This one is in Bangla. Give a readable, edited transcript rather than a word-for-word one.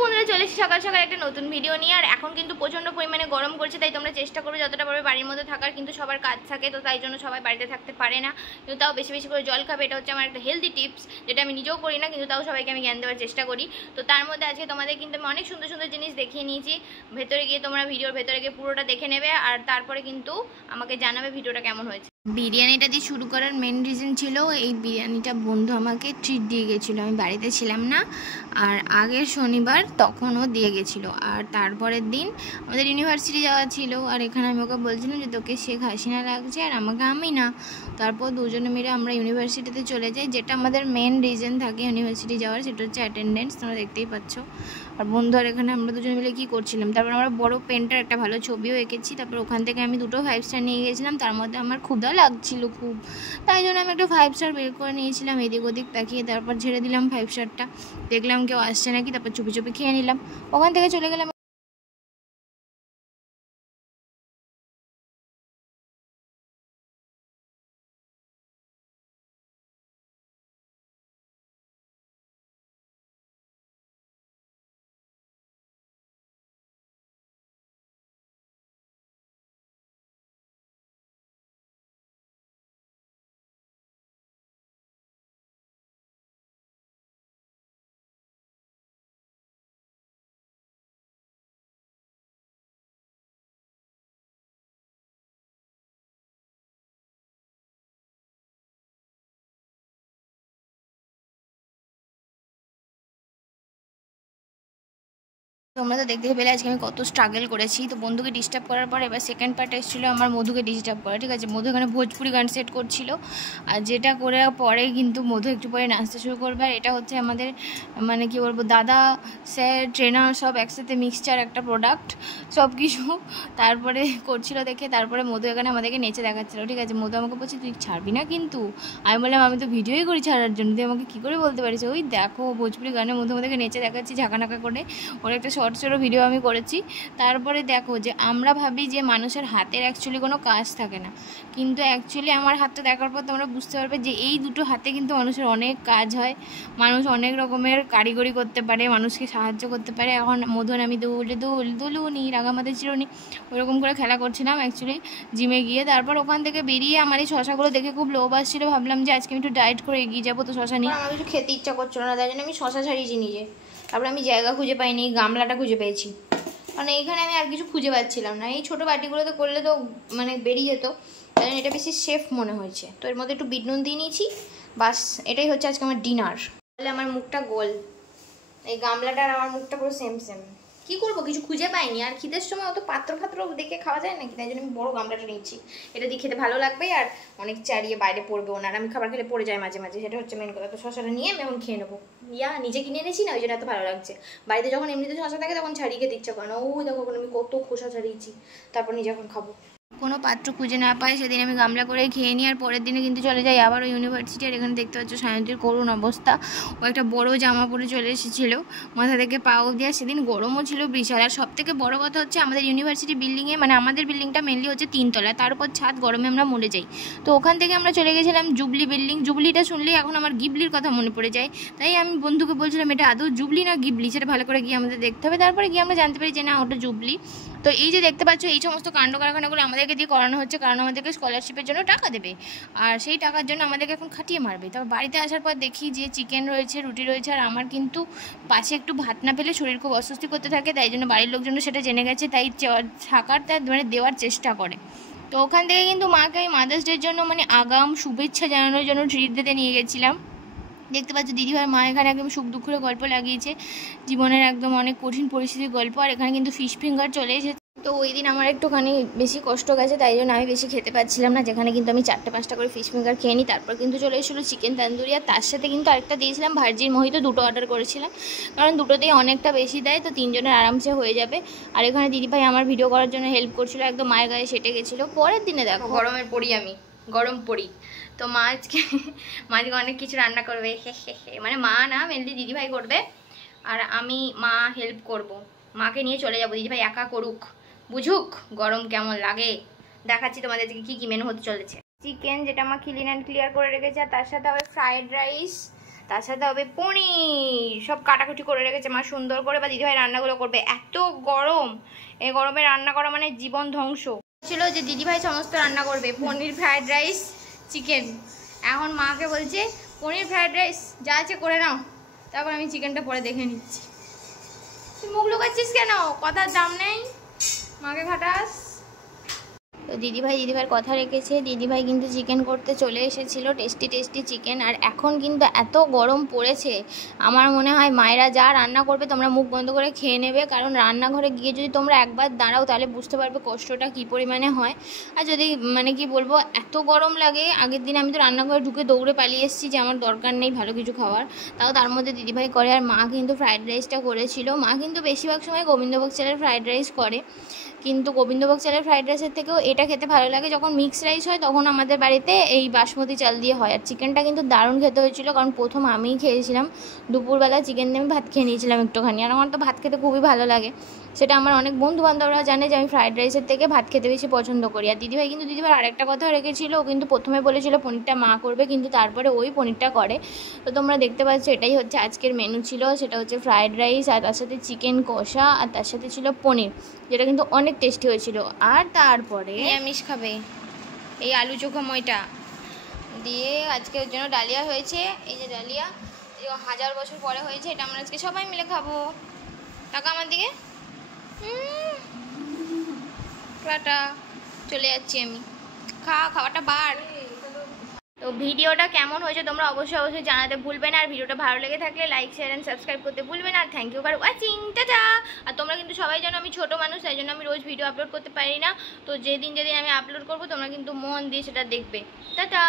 বন্ধুরা, চলে এসেছি সকাল সকাল একটা নতুন ভিডিও নিয়ে। আর এখন কিন্তু প্রচন্ড পরিমাণে গরম করছে, তাই তোমরা চেষ্টা করো যতটা পারবে বাড়ির মধ্যে থাকার। কিন্তু সবার কাজ থাকে, তো তাই জন্য সবাই বাড়িতে থাকতে পারে না, কিন্তু তাও বেশি বেশি করে জল খাবে। এটা হচ্ছে আমার একটা হেলদি টিপস, যেটা আমি নিজেও করি না, কিন্তু তাও সবাইকে আমি জ্ঞান দেওয়ার চেষ্টা করি। তো তার মধ্যে আজকে তোমাদের কিন্তু আমি অনেক সুন্দর সুন্দর জিনিস দেখিয়ে নিয়েছি। ভেতরে গিয়ে তোমরা ভিডিওর ভেতরে গিয়ে পুরোটা দেখে নেবে, আর তারপরে কিন্তু আমাকে জানাবে ভিডিওটা কেমন হয়েছে। বিরিয়ানিটা দিয়ে শুরু করার মেন রিজন ছিল, এই বিরিয়ানিটা বন্ধু আমাকে ট্রিট দিয়ে গেছিলো। আমি বাড়িতে ছিলাম না, আর আগের শনিবার তখনও দিয়ে গেছিলো। আর তারপরের দিন আমাদের ইউনিভার্সিটি যাওয়া ছিল, আর এখানে আমি ওকে বলছিলাম যে তোকে শেখ হাসিনা লাগছে আর আমাকে আমি না। তারপর দুজনে মিলে আমরা ইউনিভার্সিটিতে চলে যাই, যেটা আমাদের মেন রিজন থাকে ইউনিভার্সিটি যাওয়ার, সেটা হচ্ছে অ্যাটেন্ডেন্স। তোমরা দেখতেই পাচ্ছ। আর বন্ধু আর এখানে আমরা দুজনে মিলে কী করছিলাম, তারপর আমরা বড় পেনটার একটা ভালো ছবিও এঁকেছি। তারপর ওখান থেকে আমি 2টো 5 স্টার নিয়ে গেছিলাম, তার মধ্যে আমার ক্ষুধা লাগছিল খুব, তাই জন্য আমি একটা 5 স্টার বের করে নিয়েছিলাম, এদিক ওদিক তাকিয়ে। তারপর ছেড়ে দিলাম 5 স্টারটা, দেখলাম কেউ আসছে নাকি, তারপর চুপি চুপি খেয়ে নিলাম। ওখান থেকে চলে গেলাম। তোমরা তো দেখতে পেলে আজকে আমি কত স্ট্রাগল করেছি। তো বন্ধুকে ডিস্টার্ব করার পর এবার সেকেন্ড পার্ট এসেছিলো আমার মধুকে ডিস্টার্ব করা, ঠিক আছে। মধু এখানে ভোজপুরি গান সেট করছিল, আর যেটা করে পরে কিন্তু মধু একটু পরে নাচতে শুরু করবে। আর এটা হচ্ছে আমাদের মানে কি বলবো, দাদা স্যার ট্রেনার সব একসাথে মিক্সচার একটা প্রোডাক্ট, সব কিছু তারপরে করছিল দেখে। তারপরে মধু এখানে আমাদেরকে নেচে দেখাচ্ছিলো, ঠিক আছে। মধু আমাকে বলছে তুই ছাড়বি না কিন্তু। আমি বললাম আমি তো ভিডিওই করি ছাড়ার জন্য, তুই আমাকে কী করে বলতে পারিস। ওই দেখো ভোজপুরি গানে মধু আমাদেরকে নেচে দেখাচ্ছি ঝাঁকানাকা করে। ওর একটা শর্টসেরও ভিডিও আমি করেছি। তারপরে দেখো যে আমরা ভাবি যে মানুষের হাতের অ্যাকচুয়ালি কোনো কাজ থাকে না, কিন্তু অ্যাকচুয়ালি আমার হাতটা দেখার পর তোমরা বুঝতে পারবে যে এই দুটো হাতে কিন্তু মানুষের অনেক কাজ হয়। মানুষ অনেক রকমের কারিগরি করতে পারে, মানুষকে সাহায্য করতে পারে। এখন মধুর আমি দুলুনি রাগামাতে চিরুনি ওরকম করে খেলা করছিলাম অ্যাকচুয়ালি জিমে গিয়ে। তারপর ওখান থেকে বেরিয়ে আমার এই শশাগুলো দেখে খুব লোভ আসছিল, ভাবলাম যে আজকে আমি একটু ডায়েট করে এগিয়ে যাবো। তো শশা নিয়ে আমার কিছু খেতে ইচ্ছা করছিল না, তাই জন্য আমি শশা ছাড়িয়েছি নিজে। তারপরে আমি জায়গা খুঁজে পাইনি, গামলাটা খুঁজে পেয়েছি, কারণ এইখানে আমি আর কিছু খুঁজে পাচ্ছিলাম না। এই ছোটো বাটিগুলোতে করলে তো মানে বেরিয়ে যেত, তাই জন্য এটা বেশি সেফ মনে হয়েছে। তো এর মধ্যে একটু বিট নুন দিয়ে নিয়েছি, বাস এটাই হচ্ছে আজকে আমার ডিনার। তাহলে আমার মুখটা গোল, এই গামলাটা আর আমার মুখটা পুরো সেম সেম। কী করবো, কিছু খুঁজে পাইনি। আর খিদের সময় অত পাত্র দেখে খাওয়া যায় নাকি, তাই জন্য আমি বড়ো গামলাটা নিচ্ছি। এটা দিয়ে খেতে ভালো লাগবে, আর অনেক চারিয়ে বাইরে পড়বেও না। আর আমি খাবার খেলে পড়ে যায় মাঝে মাঝে, সেটা হচ্ছে মেন কথা। তো শশাটা নিয়ে আমি এখন খেয়ে নেবো। নিজে কিনে এনেছি না, ওই জন্য এত ভালো লাগছে। বাড়িতে যখন এমনিতে শশা থাকে তখন ছাড়িয়ে খেতে ইচ্ছা করে না। ওই দেখো আমি কত খোসা ছাড়িয়েছি, তারপর নিজে এখন খাবো। কোনো পাত্র খুঁজে না পাই সেদিন আমি গামলা করে খেয়ে নিই। আর পরের দিনে কিন্তু চলে যাই আবার ওই ইউনিভার্সিটি। আর এখানে দেখতে পাচ্ছ সায়ন্তীর করুণ অবস্থা, ও একটা বড় জামা পরে চলে এসেছিলো মাথা থেকে পা অবধি। আর সেদিন গরমও ছিল বিশাল। আর সব থেকে বড়ো কথা হচ্ছে আমাদের ইউনিভার্সিটি বিল্ডিংয়ে, মানে আমাদের বিল্ডিংটা মেনলি হচ্ছে 3 তলা, তার উপর ছাদ, গরমে আমরা মরে যাই। তো ওখান থেকে আমরা চলে গেছিলাম জুবলি বিল্ডিং। জুবলিটা শুনলেই এখন আমার গিবলির কথা মনে পড়ে যায়, তাই আমি বন্ধুকে বলছিলাম এটা আদৌ জুবলি না গিবলি, সেটা ভালো করে গিয়ে আমাদের দেখতে হবে। তারপরে গিয়ে আমরা জানতে পারি যে না, ওটা জুবলি। তো এই যে দেখতে পাচ্ছ এই সমস্ত কাণ্ড কারখানাগুলো আমাদেরকে দিয়ে করানো হচ্ছে, কারণ আমাদেরকে স্কলারশিপের জন্য টাকা দেবে, আর সেই টাকার জন্য আমাদেরকে এখন খাটিয়ে মারবে। তবে বাড়িতে আসার পর দেখি যে চিকেন রয়েছে, রুটি রয়েছে, আর আমার কিন্তু পাশে একটু ভাত না পেলে শরীর খুব অস্বস্তি করতে থাকে, তাই জন্য বাড়ির লোকজন সেটা জেনে গেছে, তাই থাকার তার মানে দেওয়ার চেষ্টা করে। তো ওখান থেকে কিন্তু মাকে আমি মাদার্স ডের জন্য মানে আগাম শুভেচ্ছা জানানোর জন্য ট্রিট দিতে নিয়ে গেছিলাম। দেখতে পাচ্ছ দিদিভাই মা এখানে একদম সুখ দুঃখের গল্প লাগিয়েছে, জীবনের একদম অনেক কঠিন পরিস্থিতির গল্প। আর এখানে কিন্তু ফিশ ফিঙ্গার চলে এসেছে। তো ওই দিন আমার একটুখানি বেশি কষ্ট গেছে, তাই জন্য আমি বেশি খেতে পাচ্ছিলাম না, যেখানে কিন্তু আমি 4-5টা করে ফিশ ফিঙ্গার খেয়ে নিই। তারপর কিন্তু চলে এসেছিলো চিকেন তান্দুরি, আর তার সাথে কিন্তু আরেকটা দিয়েছিলাম ভার্জিন মোহিতো। 2টো অর্ডার করেছিলাম, কারণ দুটোতেই অনেকটা বেশি দেয়, তো 3 জনের আরামসে হয়ে যাবে। আর এখানে দিদিভাই আমার ভিডিও করার জন্য হেল্প করছিল, একদম মায়ের গায়ে সেটে গেছিলো। পরের দিনে দেখো গরমের পড়ি, আমি গরম পড়ি। তো মা আজকে অনেক কিছু রান্না করবে, মানে মা না, মেনলি দিদিভাই করবে, আর আমি মা হেল্প করব। মাকে নিয়ে চলে যাবো, দিদিভাই একা করুক, বুঝুক গরম কেমন লাগে। দেখাচ্ছি তোমাদের কি কি মেনু হতে চলেছে। চিকেন, যেটা মা ক্লিন অ্যান্ড ক্লিয়ার করে রেখেছে, আর তার সাথে হবে ফ্রাইড রাইস, তার সাথে হবে পনির, সব কাটাকুটি করে রেখেছে মা সুন্দর করে, বা দিদিভাই রান্নাগুলো করবে। এত গরম, এই গরমে রান্না করা মানে জীবন ধ্বংস ছিল। যে দিদিভাই সমস্ত রান্না করবে, পনির, ফ্রাইড রাইস, চিকেন। এখন মাকে বলছে পনির ফ্রাইড রাইস যা আছে করে নাও, তারপর আমি চিকেনটা পরে দেখে নিচ্ছি। তুই মুখ লুকাচ্ছিস কেন? কথার দাম নেই, মাকে খাটাস। তো দিদিভাইয়ের কথা রেখেছে। দিদিভাই কিন্তু চিকেন করতে চলে এসেছিলো, টেস্টি টেস্টি চিকেন। আর এখন কিন্তু এত গরম পড়েছে, আমার মনে হয় মায়েরা যা রান্না করবে তোমরা মুখ বন্ধ করে খেয়ে নেবে, কারণ রান্নাঘরে গিয়ে যদি তোমরা একবার দাঁড়াও তাহলে বুঝতে পারবে কষ্টটা কী পরিমাণে হয়। আর যদি মানে কি বলবো, এত গরম লাগে। আগের দিন আমি তো রান্নাঘরে ঢুকে দৌড়ে পালিয়ে এসেছি যে আমার দরকার নেই ভালো কিছু খাওয়ার, তাও তার মধ্যে দিদিভাই করে। আর মা কিন্তু ফ্রাইড রাইসটা করেছিল। মা কিন্তু বেশিরভাগ সময় গোবিন্দভোগ চালের ফ্রাইড রাইস করে, কিন্তু গোবিন্দভোগ চালের ফ্রাইড রাইসের থেকেও এটা খেতে ভালো লাগে। যখন মিক্স রাইস হয় তখন আমাদের বাড়িতে এই বাসমতি চাল দিয়ে হয়। আর চিকেনটা কিন্তু দারুণ খেতে হয়েছিল, কারণ প্রথম আমিই খেয়েছিলাম। দুপুরবেলা চিকেন দিয়ে আমি ভাত খেয়ে নিয়েছিলাম একটুখানি। আর আমার তো ভাত খেতে খুবই ভালো লাগে, সেটা আমার অনেক বন্ধু বান্ধবরা জানে যে আমি ফ্রাইড রাইসের থেকে ভাত খেতে বেশি পছন্দ করি। আর দিদিভাই আরেকটা কথা রেখেছিল, ও কিন্তু প্রথমে বলেছিল পনিরটা মা করবে, কিন্তু তারপরে ওই পনিরটা করে। তো তোমরা দেখতে পাচ্ছ এটাই হচ্ছে আজকের মেনু ছিল, সেটা হচ্ছে ফ্রাইড রাইস, আর তার সাথে চিকেন কষা, আর তার সাথে ছিল পনির, যেটা কিন্তু অনেক টেস্টি হয়েছিল। আর তারপরে নিরামিষ খাবে এই আলু চোখা ময়টা দিয়ে। আজকে ওর জন্য ডালিয়া হয়েছে, এই যে ডালিয়া 1000 বছর পরে হয়েছে, এটা আমরা আজকে সবাই মিলে খাবো। টাকা আমার দিকে, টাটা, চলে যাচ্ছি আমি। খাওয়াটা বার। তো ভিডিওটা কেমন হয়েছে তোমরা অবশ্যই জানাতে ভুলবে না। আর ভিডিওটা ভালো লেগে থাকলে লাইক, শেয়ার অ্যান্ড সাবস্ক্রাইব করতে ভুলবে না। আর থ্যাংক ইউ ফর ওয়াচিং, টাটা। আর তোমরা কিন্তু সবাই জানো আমি ছোটো মানুষ, তাই জন্য আমি রোজ ভিডিও আপলোড করতে পারি না। তো যেদিন আমি আপলোড করবো তোমরা কিন্তু মন দিয়ে সেটা দেখবে। টাটা।